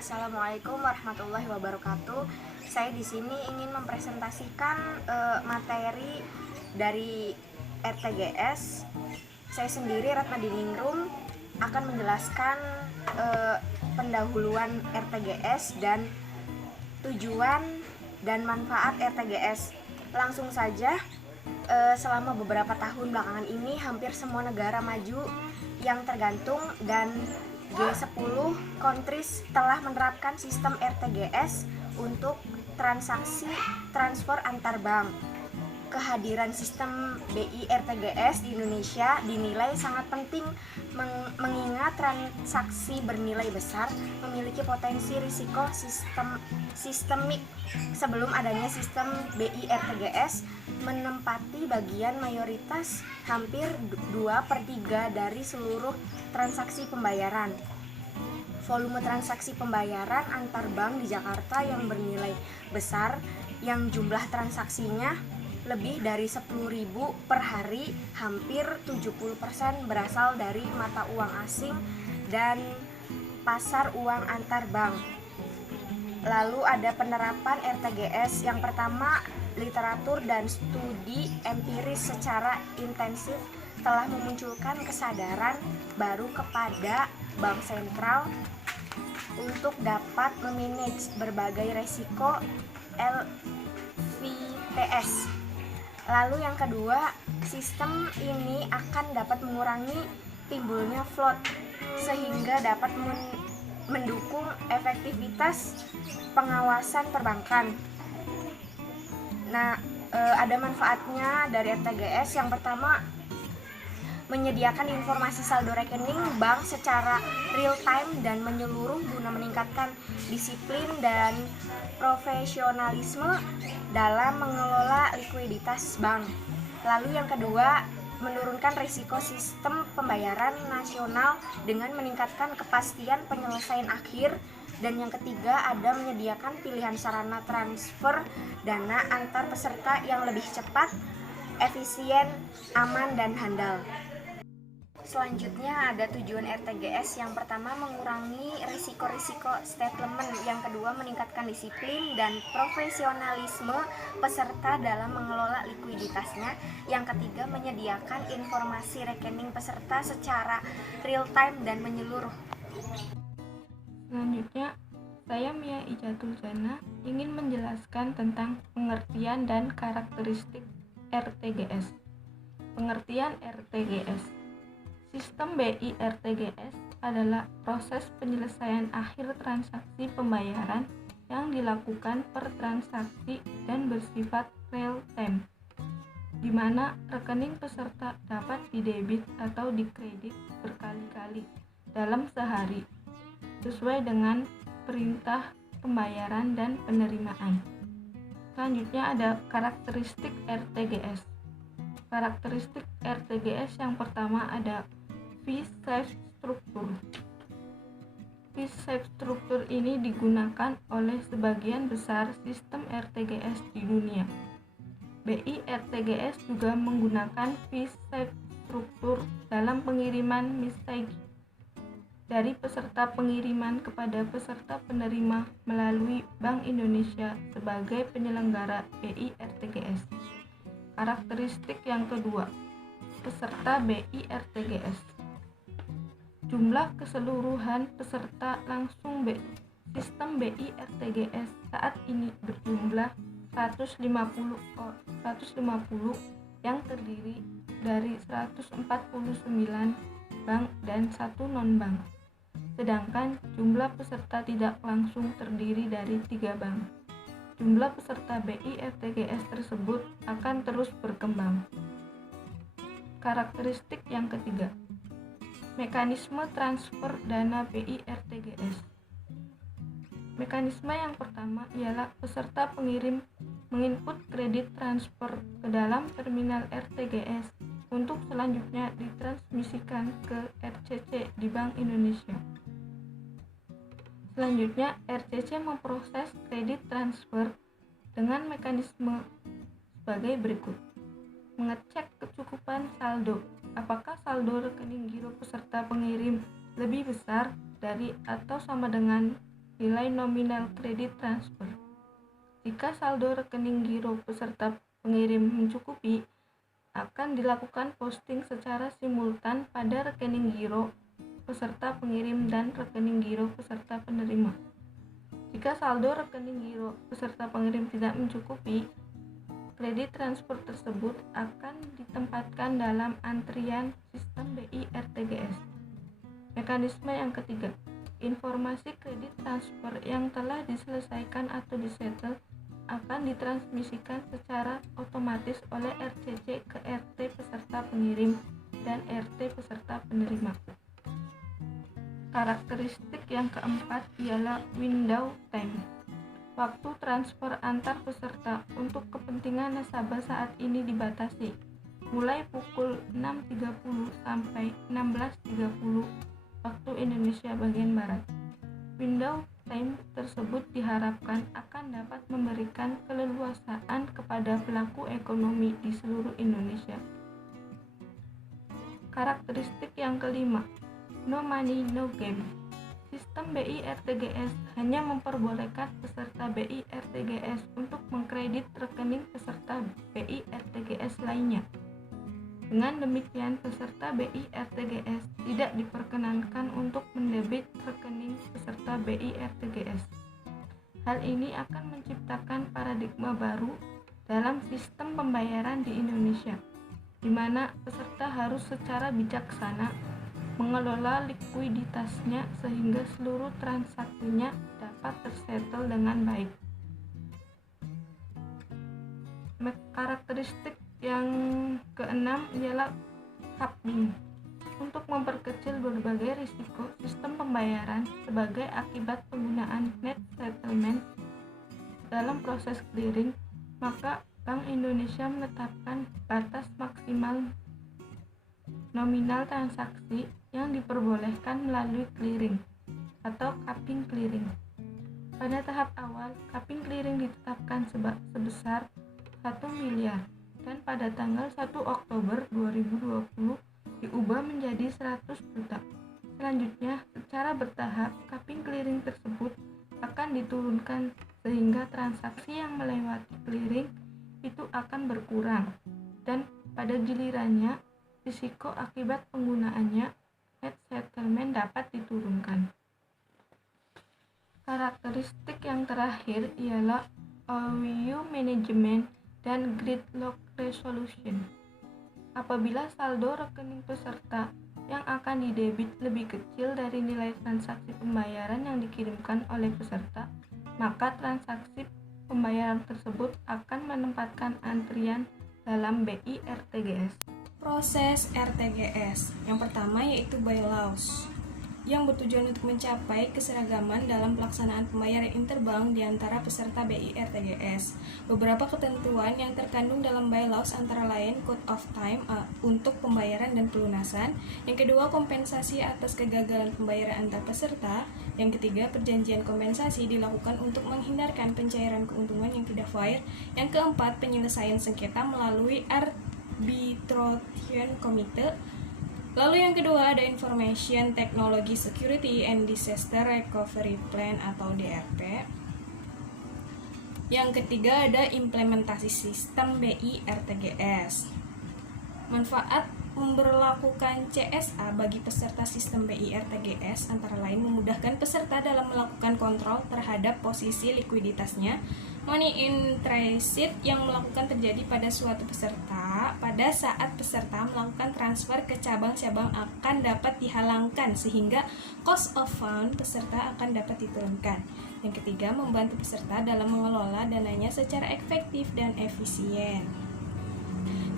Assalamualaikum warahmatullahi wabarakatuh. Saya di sini ingin mempresentasikan materi dari RTGS. Saya sendiri Ratna Diningrum akan menjelaskan pendahuluan RTGS dan tujuan dan manfaat RTGS. Langsung saja, selama beberapa tahun belakangan ini hampir semua negara maju yang tergantung dan G10 countries telah menerapkan sistem RTGS untuk transaksi transfer antar bank. Kehadiran sistem BI RTGS di Indonesia dinilai sangat penting mengingat transaksi bernilai besar memiliki potensi risiko sistemik. Sebelum adanya sistem BI RTGS menempati bagian mayoritas hampir 2/3 dari seluruh transaksi pembayaran. Volume transaksi pembayaran antar bank di Jakarta yang bernilai besar, yang jumlah transaksinya lebih dari 10.000 per hari, hampir 70% berasal dari mata uang asing dan pasar uang antar bank. Lalu ada penerapan RTGS. Yang pertama, literatur dan studi empiris secara intensif telah memunculkan kesadaran baru kepada bank sentral untuk dapat memanage berbagai resiko LVPS. Lalu yang kedua, sistem ini akan dapat mengurangi timbulnya float sehingga dapat mendukung efektivitas pengawasan perbankan. Nah, ada manfaatnya dari RTGS. Yang pertama, menyediakan informasi saldo rekening bank secara real time dan menyeluruh guna meningkatkan disiplin dan profesionalisme dalam mengelola likuiditas bank. Lalu yang kedua, menurunkan risiko sistem pembayaran nasional dengan meningkatkan kepastian penyelesaian akhir. Dan yang ketiga, ada menyediakan pilihan sarana transfer dana antar peserta yang lebih cepat, efisien, aman, dan handal. Selanjutnya ada tujuan RTGS. Yang pertama, mengurangi risiko-risiko settlement. Yang kedua, meningkatkan disiplin dan profesionalisme peserta dalam mengelola likuiditasnya. Yang ketiga, menyediakan informasi rekening peserta secara real time dan menyeluruh. Selanjutnya, saya Mia Ijatul Jana ingin menjelaskan tentang pengertian dan karakteristik RTGS. Pengertian RTGS. Sistem BI RTGS adalah proses penyelesaian akhir transaksi pembayaran yang dilakukan per transaksi dan bersifat real time, di mana rekening peserta dapat didebit atau dikredit berkali-kali dalam sehari, sesuai dengan perintah pembayaran dan penerimaan. Selanjutnya ada karakteristik RTGS. Karakteristik RTGS yang pertama ada V-shaped structure. V-shaped structure ini digunakan oleh sebagian besar sistem RTGS di dunia. BI RTGS juga menggunakan V-shaped structure dalam pengiriman message dari peserta pengiriman kepada peserta penerima melalui Bank Indonesia sebagai penyelenggara BI RTGS. Karakteristik yang kedua, peserta BI RTGS. Jumlah keseluruhan peserta langsung sistem BI RTGS saat ini berjumlah 150 yang terdiri dari 149 bank dan 1 non-bank. Sedangkan jumlah peserta tidak langsung terdiri dari 3 bank. Jumlah peserta BI RTGS tersebut akan terus berkembang. Karakteristik yang ketiga, mekanisme transfer dana BI RTGS. Mekanisme yang pertama ialah peserta pengirim menginput kredit transfer ke dalam terminal RTGS untuk selanjutnya ditransmisikan ke RCC di Bank Indonesia. Selanjutnya, RCC memproses kredit transfer dengan mekanisme sebagai berikut. Mengecek kecukupan saldo. Apakah saldo rekening giro peserta pengirim lebih besar dari atau sama dengan nilai nominal kredit transfer. Jika saldo rekening giro peserta pengirim mencukupi, akan dilakukan posting secara simultan pada rekening giro peserta pengirim dan rekening giro peserta penerima. Jika saldo rekening giro peserta pengirim tidak mencukupi, kredit transfer tersebut akan ditempatkan dalam antrian sistem BI RTGS. Mekanisme yang ketiga, informasi kredit transfer yang telah diselesaikan atau disetel akan ditransmisikan secara otomatis oleh RCC ke RT peserta pengirim dan RT peserta penerima. Karakteristik yang keempat ialah window time. Waktu transfer antar peserta untuk kepentingan nasabah saat ini dibatasi, mulai pukul 6.30 sampai 16.30 waktu Indonesia bagian Barat. Window time tersebut diharapkan akan dapat memberikan keleluasaan kepada pelaku ekonomi di seluruh Indonesia. Karakteristik yang kelima, no money no game. Sistem BI RTGS hanya memperbolehkan peserta BI RTGS untuk mengkredit rekening peserta BI RTGS lainnya. Dengan demikian, peserta BI RTGS tidak diperkenankan untuk mendebit rekening peserta BI RTGS. Hal ini akan menciptakan paradigma baru dalam sistem pembayaran di Indonesia, di mana peserta harus secara bijaksana mengelola likuiditasnya sehingga seluruh transaksinya dapat tersetel dengan baik. Karakteristik yang keenam ialah capping. Untuk memperkecil berbagai risiko sistem pembayaran sebagai akibat penggunaan net settlement dalam proses clearing, maka Bank Indonesia menetapkan batas maksimal nominal transaksi yang diperbolehkan melalui clearing atau capping clearing. Pada tahap awal, capping clearing ditetapkan sebesar 1 miliar dan pada tanggal 1 Oktober 2020 diubah menjadi 100 juta. Selanjutnya, secara bertahap, capping clearing tersebut akan diturunkan sehingga transaksi yang melewati clearing itu akan berkurang dan pada gilirannya risiko akibat penggunaannya net settlement dapat diturunkan. Karakteristik yang terakhir ialah overview management dan gridlock resolution. Apabila saldo rekening peserta yang akan didebit lebih kecil dari nilai transaksi pembayaran yang dikirimkan oleh peserta, maka transaksi pembayaran tersebut akan menempatkan antrian dalam BI RTGS. Proses RTGS yang pertama yaitu bailout yang bertujuan untuk mencapai keseragaman dalam pelaksanaan pembayaran interbank di antara peserta BI RTGS. Beberapa ketentuan yang terkandung dalam bailout antara lain cut off time untuk pembayaran dan pelunasan, yang kedua kompensasi atas kegagalan pembayaran antar peserta, yang ketiga perjanjian kompensasi dilakukan untuk menghindarkan pencairan keuntungan yang tidak fair, yang keempat penyelesaian sengketa melalui Arbitration Committee. Lalu yang kedua ada Information Technology Security and Disaster Recovery Plan atau DRP. Yang ketiga ada implementasi sistem BI RTGS. Manfaat memberlakukan CSA bagi peserta sistem BI RTGS antara lain memudahkan peserta dalam melakukan kontrol terhadap posisi likuiditasnya. Money in transit yang melakukan terjadi pada suatu peserta pada saat peserta melakukan transfer ke cabang-cabang akan dapat dihalangkan sehingga cost of fund peserta akan dapat diturunkan. Yang ketiga, membantu peserta dalam mengelola dananya secara efektif dan efisien.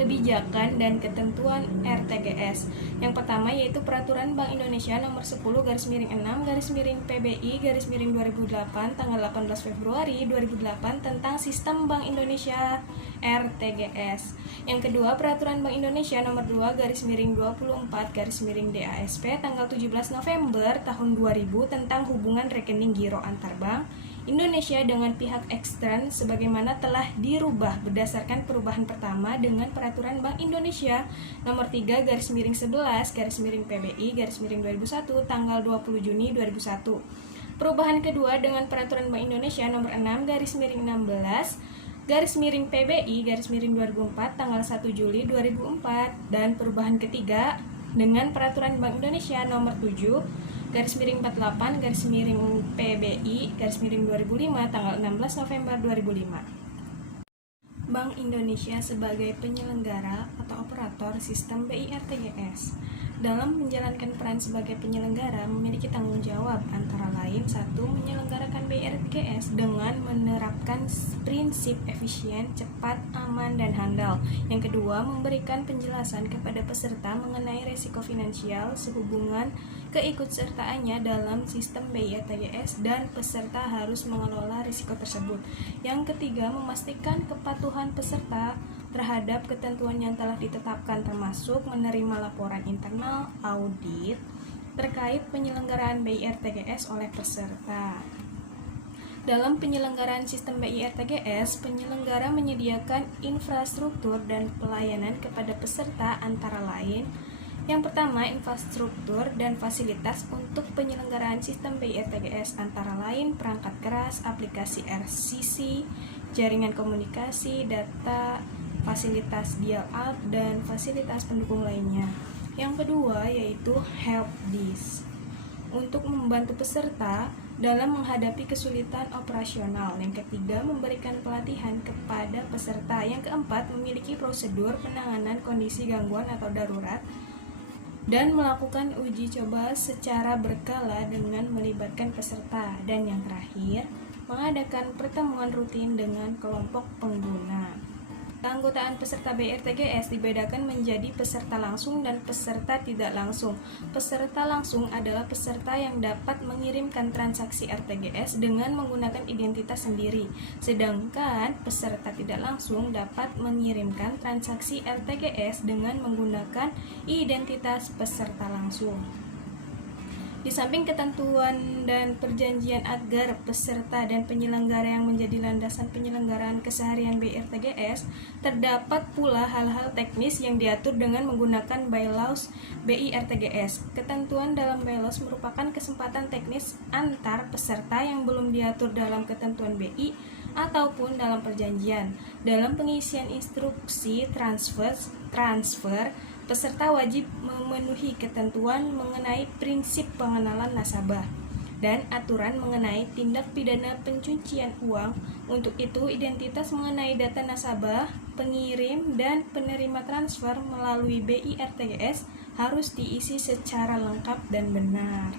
Kebijakan dan ketentuan RTGS. Yang pertama yaitu Peraturan Bank Indonesia Nomor 10/6/PBI/2008 tanggal 18 Februari 2008 tentang Sistem Bank Indonesia RTGS. Yang kedua Peraturan Bank Indonesia Nomor 2/24/DASP tanggal 17 November tahun 2000 tentang hubungan rekening giro antar bank Indonesia dengan pihak ekstern sebagaimana telah dirubah berdasarkan perubahan pertama dengan Peraturan Bank Indonesia Nomor 3/11/PBI/2001 tanggal 20 Juni 2001. Perubahan kedua dengan Peraturan Bank Indonesia Nomor 6/16/PBI/2004 tanggal 1 Juli 2004, dan perubahan ketiga dengan Peraturan Bank Indonesia Nomor 7/48/PBI/2005 tanggal 16 November 2005. Bank Indonesia sebagai penyelenggara atau operator sistem BIRTGS dalam menjalankan peran sebagai penyelenggara memiliki tanggung jawab antara lain: 1. Menyelenggarakan BIRTGS dengan menerapkan prinsip efisien, cepat, aman, dan handal. Yang kedua, memberikan penjelasan kepada peserta mengenai risiko finansial sehubungan keikutsertaannya dalam sistem BIRTGS dan peserta harus mengelola risiko tersebut. Yang ketiga, memastikan kepatuhan peserta terhadap ketentuan yang telah ditetapkan, termasuk menerima laporan internal audit terkait penyelenggaraan BIRTGS oleh peserta. Dalam penyelenggaraan sistem BIRTGS, penyelenggara menyediakan infrastruktur dan pelayanan kepada peserta antara lain: yang pertama, infrastruktur dan fasilitas untuk penyelenggaraan sistem BIRTGS antara lain perangkat keras, aplikasi RCC, jaringan komunikasi, data, fasilitas dial-up, dan fasilitas pendukung lainnya. Yang kedua yaitu helpdesk untuk membantu peserta dalam menghadapi kesulitan operasional. Yang ketiga, memberikan pelatihan kepada peserta. Yang keempat, memiliki prosedur penanganan kondisi gangguan atau darurat dan melakukan uji coba secara berkala dengan melibatkan peserta. Dan yang terakhir, mengadakan pertemuan rutin dengan kelompok pengguna. Keanggotaan peserta BIRTGS dibedakan menjadi peserta langsung dan peserta tidak langsung. Peserta langsung adalah peserta yang dapat mengirimkan transaksi RTGS dengan menggunakan identitas sendiri, sedangkan peserta tidak langsung dapat mengirimkan transaksi RTGS dengan menggunakan identitas peserta langsung. Di samping ketentuan dan perjanjian agar peserta dan penyelenggara yang menjadi landasan penyelenggaraan keseharian BIRTGS, terdapat pula hal-hal teknis yang diatur dengan menggunakan bylaws BIRTGS. Ketentuan dalam bylaws merupakan kesempatan teknis antar peserta yang belum diatur dalam ketentuan BI ataupun dalam perjanjian. Dalam pengisian instruksi transfer, peserta wajib memenuhi ketentuan mengenai prinsip pengenalan nasabah dan aturan mengenai tindak pidana pencucian uang. Untuk itu, identitas mengenai data nasabah, pengirim, dan penerima transfer melalui BIRTGS harus diisi secara lengkap dan benar.